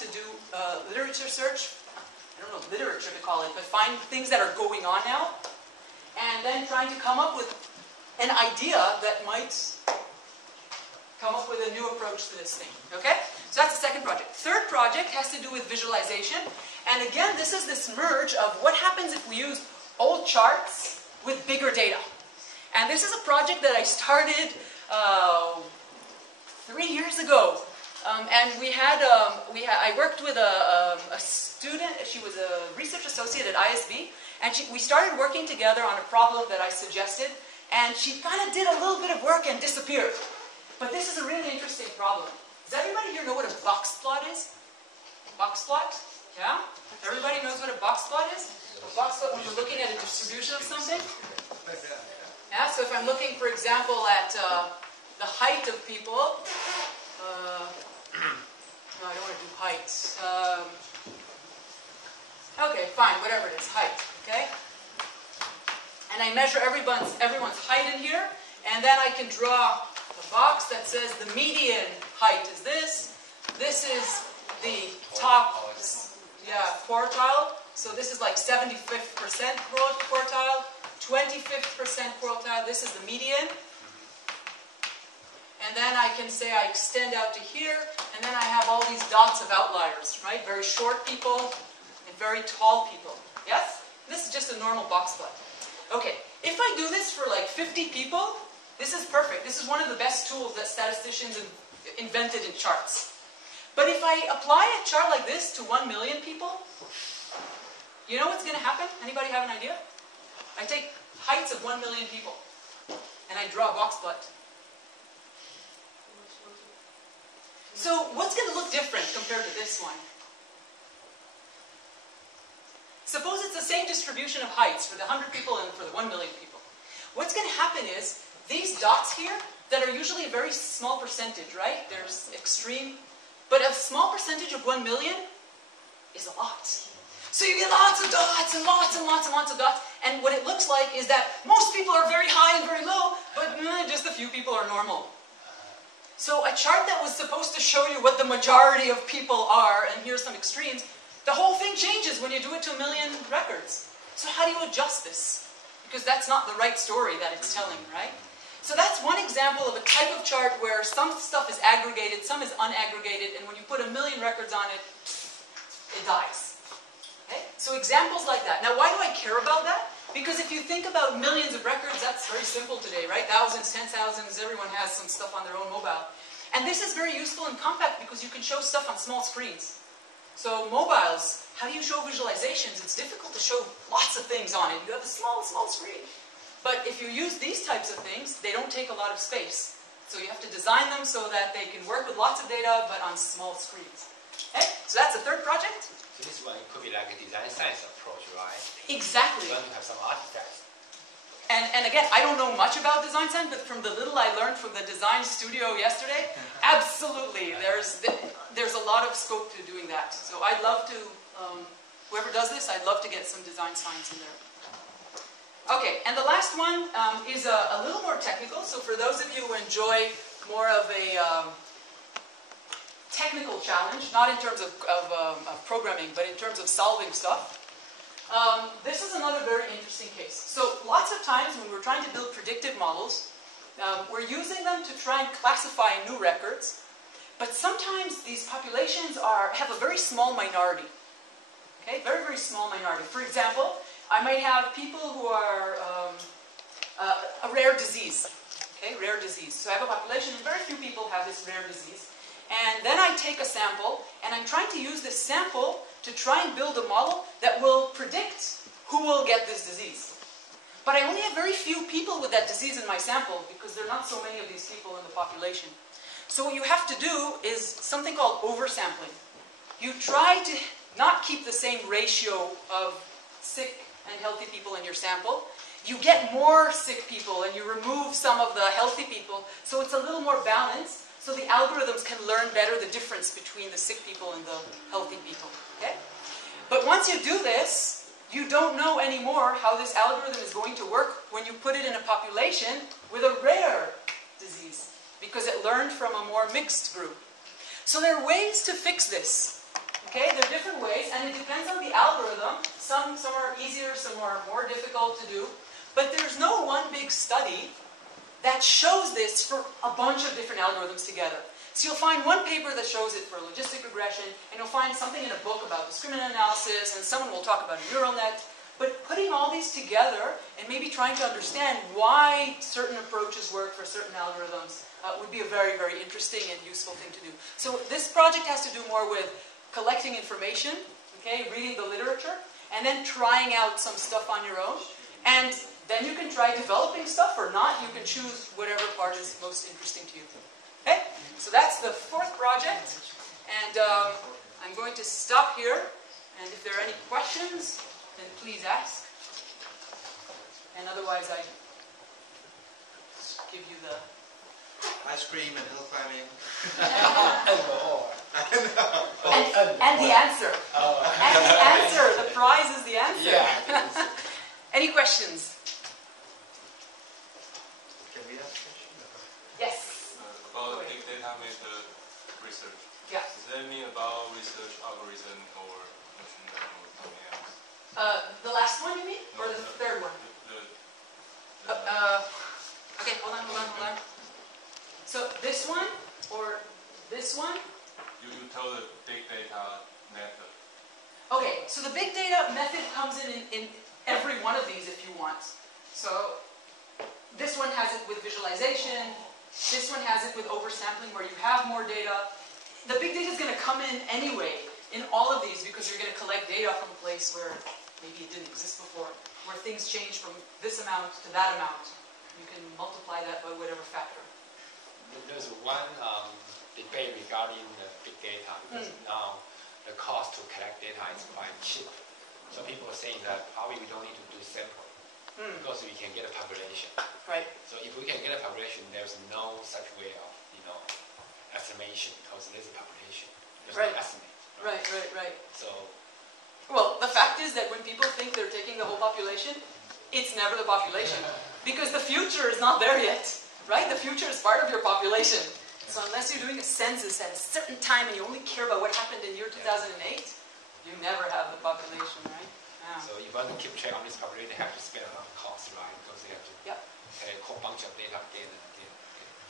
to do literature search. I don't know literature to call it, but find things that are going on now, and then trying to come up with an idea that might come up with a new approach to this thing. Okay? So that's the second project. Third project has to do with visualization. And again, this is this merge of what happens if we use old charts with bigger data. And this is a project that I started 3 years ago. And I worked with a student. She was a research associate at ISB. And we started working together on a problem that I suggested. And she kind of did a little bit of work and disappeared. But this is a really interesting problem. Does everybody here know what a box plot is? Box plot? Yeah? Everybody knows what a box plot is? A box plot when you're looking at a distribution of something? Yeah, so if I'm looking, for example, at the height of people, no, I don't want to do height. Okay, fine, whatever it is, height, okay? And I measure everyone's height in here, and then I can draw a box that says the median height is this. This is the top, quartile. So this is like 75th percent quartile, 25th percent quartile. This is the median. And then I can say I extend out to here, and then I have all these dots of outliers, right? Very short people and very tall people. Yes? This is just a normal box plot. Okay, if I do this for like 50 people, this is perfect. This is one of the best tools that statisticians invented in charts. But if I apply a chart like this to 1 million people, you know what's going to happen? Anybody have an idea? I take heights of 1 million people, and I draw a box plot. So what's going to look different compared to this one? Suppose it's the same distribution of heights for the 100 people and for the 1 million people. What's going to happen is, these dots here, that are usually a very small percentage, right? There's extreme. But a small percentage of 1 million is a lot. So you get lots of dots and lots and lots and lots of dots. And what it looks like is that most people are very high and very low, but just a few people are normal. So a chart that was supposed to show you what the majority of people are, and here's some extremes, the whole thing changes when you do it to 1 million records. So how do you adjust this? Because that's not the right story that it's telling, right? So that's one example of a type of chart where some stuff is aggregated, some is unaggregated, and when you put 1 million records on it, it dies. Okay? So examples like that. Now why do I care about that? Because if you think about millions of records, that's very simple today, right? Thousands, 10,000s, everyone has some stuff on their own mobile. And this is very useful and compact because you can show stuff on small screens. So mobiles, how do you show visualizations? It's difficult to show lots of things on it. You have a small, small screen. But if you use these types of things, they don't take a lot of space. So you have to design them so that they can work with lots of data, but on small screens. Okay? So that's the third project. So this one could be like a design science approach, right? Exactly. You want to have some artifacts. And again, I don't know much about design science, but from the little I learned from the design studio yesterday, absolutely, there's a lot of scope to doing that. So I'd love to, whoever does this, I'd love to get some design science in there. Okay, and the last one is a little more technical. So for those of you who enjoy more of a technical challenge, not in terms of programming, but in terms of solving stuff, this is another very interesting case. So lots of times when we're trying to build predictive models, we're using them to try and classify new records, but sometimes these populations have a very small minority. Okay, very, very small minority. For example, I might have people who are a rare disease. Okay, rare disease. So I have a population and very few people have this rare disease. And then I take a sample, and I'm trying to use this sample to try and build a model that will predict who will get this disease. But I only have very few people with that disease in my sample because there are not so many of these people in the population. So what you have to do is something called oversampling. You try to not keep the same ratio of sick and healthy people in your sample. You get more sick people and you remove some of the healthy people, so it's a little more balanced. So the algorithms can learn better the difference between the sick people and the healthy people. Okay? But once you do this, you don't know anymore how this algorithm is going to work when you put it in a population with a rare disease, because it learned from a more mixed group. So there are ways to fix this. Okay, there are different ways, and it depends on the algorithm. Some are easier, some are more difficult to do. But there's no one big study that shows this for a bunch of different algorithms together. So you'll find one paper that shows it for logistic regression, and you'll find something in a book about discriminant analysis, and someone will talk about a neural net. But putting all these together and maybe trying to understand why certain approaches work for certain algorithms would be a very, very interesting and useful thing to do. So this project has to do more with collecting information, okay, reading the literature, and then trying out some stuff on your own. And then you can try developing stuff or not. You can choose whatever part is most interesting to you. Okay? So that's the fourth project. And I'm going to stop here. And if there are any questions, then please ask. And otherwise, I give you the... Ice cream and hill climbing. And the answer. And the answer. The prize is the answer. Yeah. Any questions? Can we ask questions? Yes. About big data method research. Yeah. Does that mean about research algorithm or machine learning or something else? The last one, you mean? Or the third one? Okay, hold on. So this one or this one? You tell the big data method. Okay, so the big data method comes in every one of these if you want. So this one has it with visualization. This one has it with oversampling where you have more data. The big data is going to come in anyway in all of these because you're going to collect data from a place where maybe it didn't exist before, where things change from this amount to that amount. You can multiply that by whatever factor. There's one debate regarding the big data because now the cost to collect data is quite cheap. So people are saying that probably we don't need to do sample because we can get a population. Right. So if we can get a population, there's no such way of estimation because there's a population. There's no estimate. Right. So well, the fact is that when people think they're taking the whole population, it's never the population because the future is not there yet. Right? The future is part of your population. So unless you're doing a census at a certain time and you only care about what happened in year 2008, you never have the population, right? Yeah. So if you want to keep track on this population, they have to spend a lot of cost, right? Because they have to collect a whole bunch of data again and again.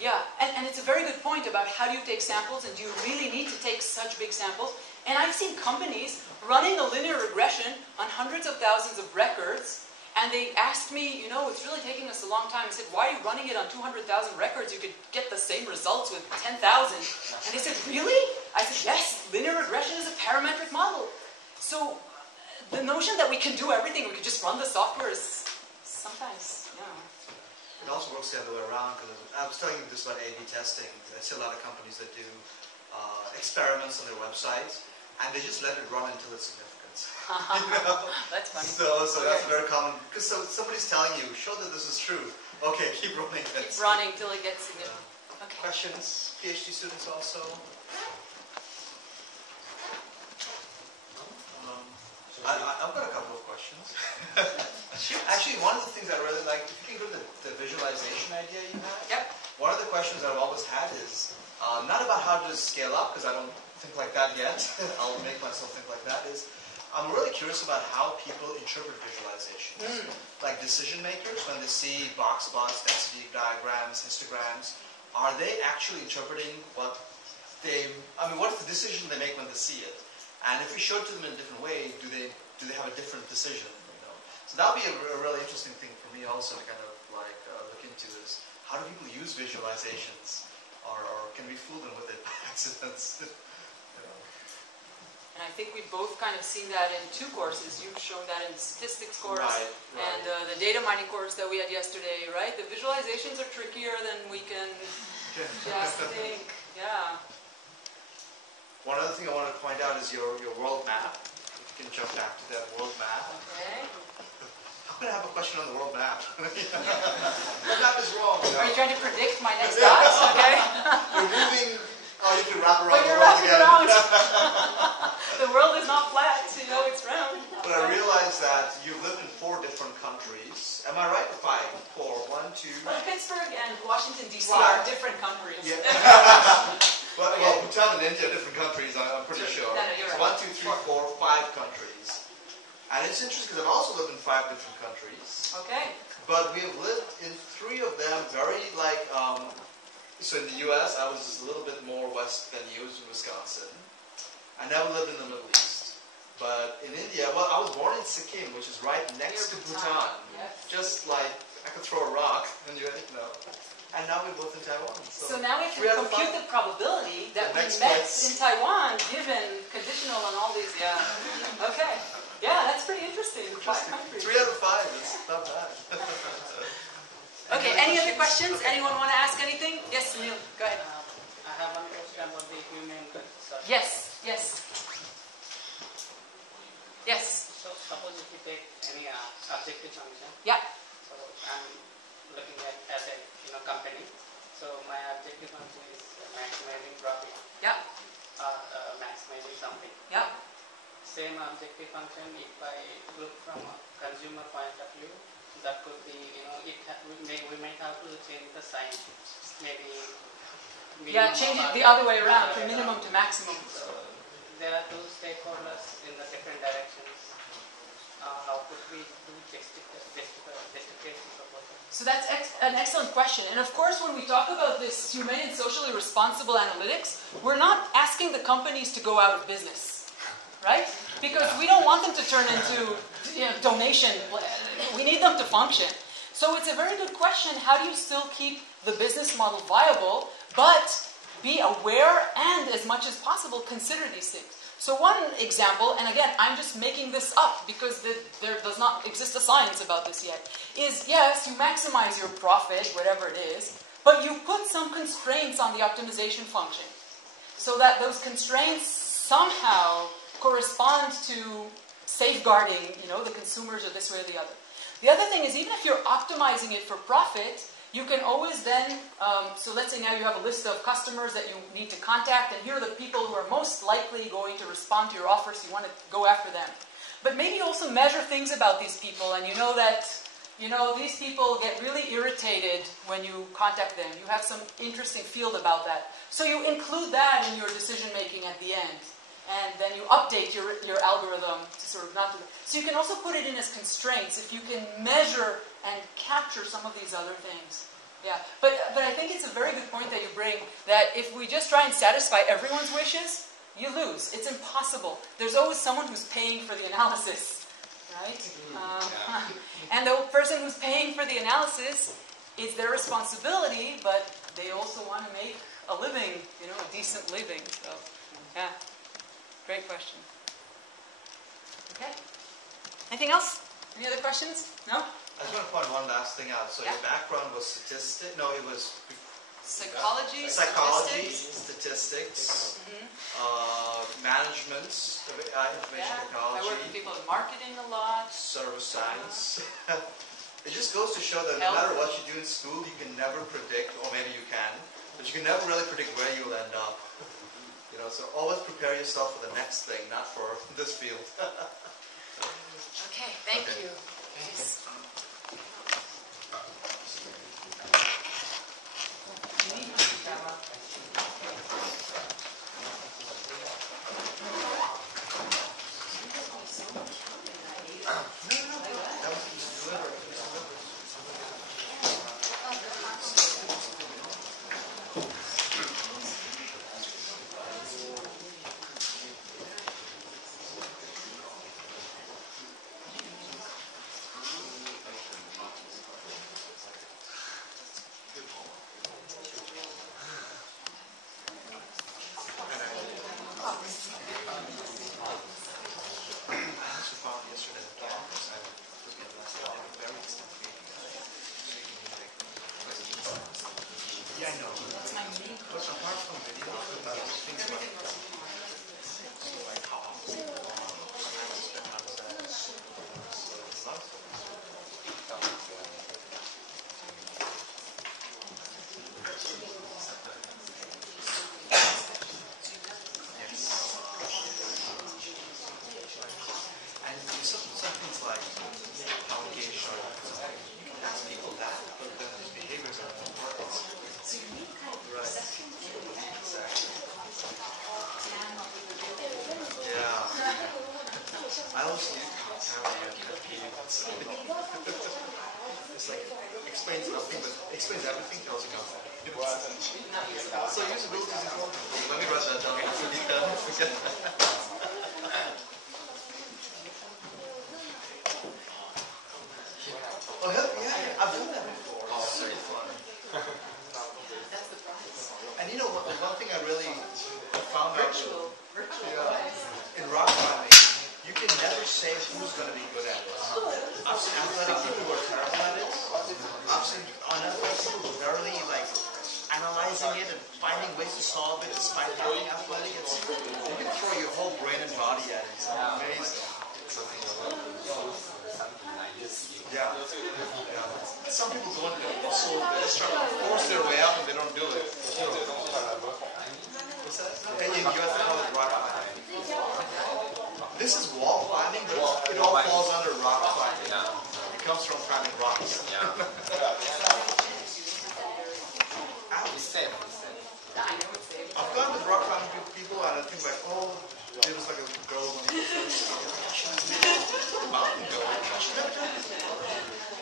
Yeah, and it's a very good point about how do you take samples and do you really need to take such big samples? And I've seen companies running a linear regression on hundreds of thousands of records. And they asked me, it's really taking us a long time. I said, why are you running it on 200,000 records? You could get the same results with 10,000. And they said, really? I said, yes, linear regression is a parametric model. So the notion that we can do everything, we could just run the software is sometimes, It also works the other way around because I was telling you this about A/B testing. I see a lot of companies that do experiments on their websites and they just let it run until it's significant. That's funny. So that's very common because somebody's telling you, show that this is true. Okay, keep running it. Keep running till it gets significant. Okay. Questions? PhD students also? I've got a couple of questions. Actually, one of the things I really like, if you can go to the visualization idea you had. Yep. One of the questions I've always had is not about how to scale up, because I don't think like that yet. I'll make myself think like that. I'm really curious about how people interpret visualizations. Like decision makers, when they see box plots, density diagrams, histograms, are they actually interpreting what is the decision they make when they see it? And if we show it to them in a different way, do they have a different decision? So that would be a really interesting thing for me also to kind of look into is how do people use visualizations, or can we fool them with it by accidents? And I think we've both kind of seen that in two courses. You've shown that in the statistics course and the data mining course that we had yesterday, right? The visualizations are trickier than we can just think. Yeah. One other thing I wanted to point out is your world map. If you can jump back to that world map. Okay. I'm going to have a question on the world map. The map is wrong. Are you trying to predict my next dots? Okay. You're moving. Oh, you can wrap around But the you're world wrapping again. around. The world is not flat, it's round. But I realized that you live in 4 different countries. Am I right? 5, 4, 1, 2. Well, Pittsburgh and Washington, D.C. Right. are different countries. Yeah. Well, Bhutan and India are different countries, I'm pretty sure. No, you're right. 1, 2, 3, 4, 5 countries. And it's interesting because I've also lived in 5 different countries. Okay. But we have lived in 3 of them very like, so in the US, I was just a little bit more west than you, in Wisconsin. I never lived in the Middle East. But in India, well, I was born in Sikkim, which is right next to Bhutan. Yes. Just like, I could throw a rock and you know. And now we both in Taiwan. So now we can compute the probability that we met in Taiwan, given conditional and all these, Okay. Yeah, that's pretty interesting. 5 countries. 3 out of 5 is not bad. Okay, any other questions? Anyone want to ask anything? Yes, Neil, go ahead. I have one question about the human search. Yes, yes. Yes. So suppose if you take any objective function. Yeah. So I'm looking at as a company. So my objective function is maximizing profit. Yeah. Maximizing something. Yeah. Same objective function, if I look from a consumer point of view, that could be, we might have to change the sign. Maybe. Change it the other way around, from minimum to maximum. So there are 2 stakeholders in the different directions. How could we do justifications of both? So that's an excellent question. And of course, when we talk about this humane and socially responsible analytics, we're not asking the companies to go out of business. Right? Because we don't want them to turn into donation. We need them to function. So it's a very good question. How do you still keep the business model viable, but be aware and, as much as possible, consider these things? So one example, and again, I'm just making this up because there does not exist a science about this yet, is yes, you maximize your profit, whatever it is, but you put some constraints on the optimization function so that those constraints somehow correspond to safeguarding, the consumers or this way or the other. The other thing is, even if you're optimizing it for profit, you can always then, so let's say now you have a list of customers that you need to contact, and here are the people who are most likely going to respond to your offer, so you want to go after them. But maybe also measure things about these people, and you know that, these people get really irritated when you contact them. You have some interesting field about that. So you include that in your decision making at the end. And then you update your algorithm to sort of not do that. So you can also put it in as constraints if you can measure and capture some of these other things. Yeah, but I think it's a very good point that you bring, that if we just try and satisfy everyone's wishes, you lose. It's impossible. There's always someone who's paying for the analysis, right? And the person who's paying for the analysis, it's their responsibility, but they also want to make a living, a decent living. So, yeah. Great question. Okay. Anything else? Any other questions? No? I just want to point one last thing out. So your background was statistics. No, it was psychology, statistics, management, information technology. I work with people in marketing a lot. Service science. It just goes to show that no matter what you do in school, you can never predict, or maybe you can, but you can never really predict where you'll end up. So always prepare yourself for the next thing, not for this field. Okay, thank you. Yes. It's like explains nothing, but explains everything, tells you nothing. So usability is important. Let me write that down. Forget that. Oh, yeah, I've done that before. It's really fun. That's the prize. And you know, one thing I really found out in rock climbing, you can never say who's going to be good at it. I've seen athletic people who are terrible at it. I've seen unathletic people who are barely like analyzing it and finding ways to solve it despite having athletic. You can throw your whole brain and body at it. It's amazing. Yeah. Some people don't do it, so they just try to force their way up and they don't do it. What's that? And you have to call it rock climbing. This is wall climbing, but it all falls under rock climbing. It comes from climbing rocks. I've gone with rock climbing people and I think like, oh, there was like a girl when she first started. She was a mountain girl. She never done it.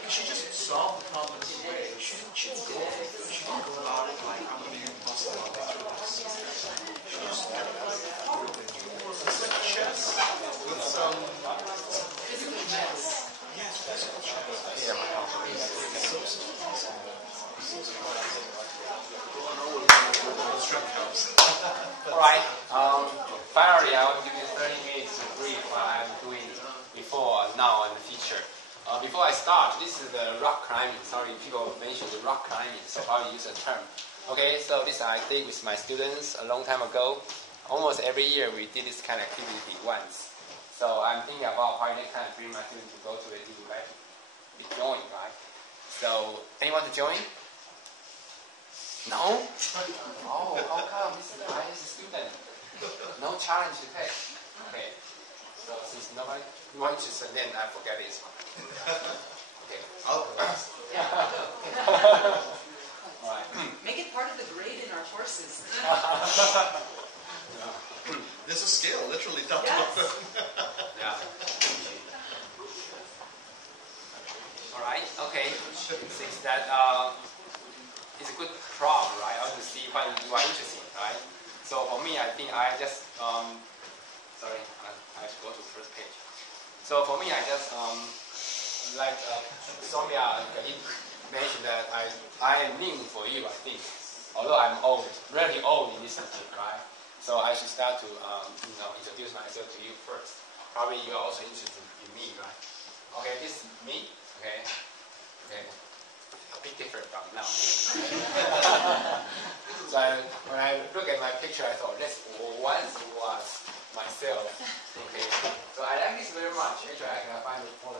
She just solved the problem in a way. She didn't go about it like, I'm going to use muscle on this. She just did it. It's like chess with some physical chess. Yes, physical chess. Alright, finally I will give you 30 minutes to brief what I'm doing before, now, and the future. Before I start, this is the rock climbing. Sorry, people mentioned the rock climbing, so I'll use a term. Okay, so this I did with my students a long time ago. Almost every year we did this kind of activity once. So I'm thinking about how next time I bring my students to go to it, you would like to join, right? So, anyone to join? No? Oh, how come? This is the highest student. No challenge to take. Okay. So since nobody wants to, then I forget this one. Okay. I'll go. Alright. Make it part of the grade in our courses. There's a scale, literally top to Yes. bottom. Yeah. Alright, okay. Since that it's a good problem, right? I want to see what you are interested in, right? So for me, I think I just sorry, I have to go to the first page. So for me, I just like Sonia and Galit mentioned that I am new for you, I think. Although I'm old, really old in this subject, right? So I should start to introduce myself to you first. Probably you are also interested in me, right? Okay, this is me. Okay. A bit different from now. So when I look at my picture, I thought this once was myself. Okay. So I like this very much. Actually, I can find more